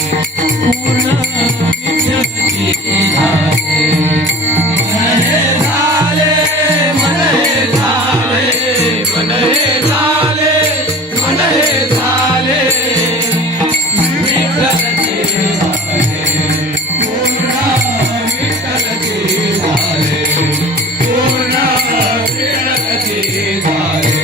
पूर्ण विठ्ठलची झाले मन हे झाले मन हे झाले मन हे झाले मन हे झाले विठ्ठलची झाले पूर्ण विठ्ठलची झाले पूर्ण विठ्ठलची झाले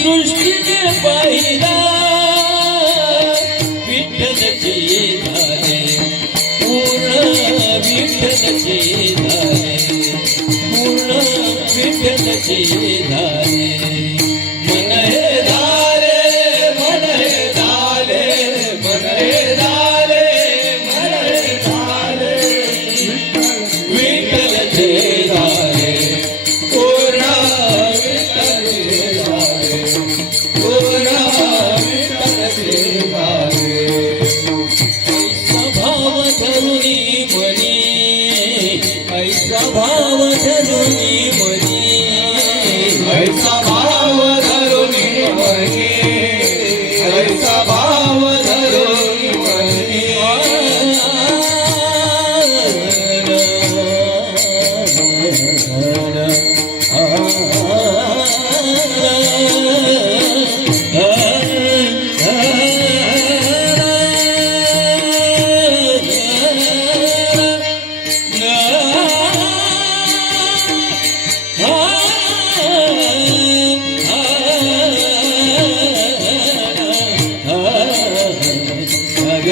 दृष्टीने पाहिला विठ्ठलचे झाले पूर्ण विठ्ठलचे झाले पूर्ण विठ्ठलचे झाले मन हे झाले मन हे झाले मन हे झाले मन हे झाले विठ्ठलचे झाले पूर्ण ऐसा भाव धरुनी मनी ऐसा भाव धरुनी मनी ऐसा भाव धरुनी मनी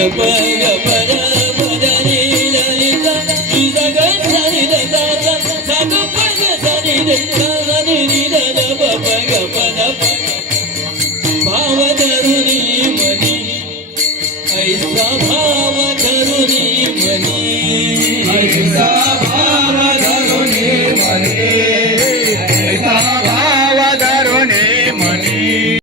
Bye.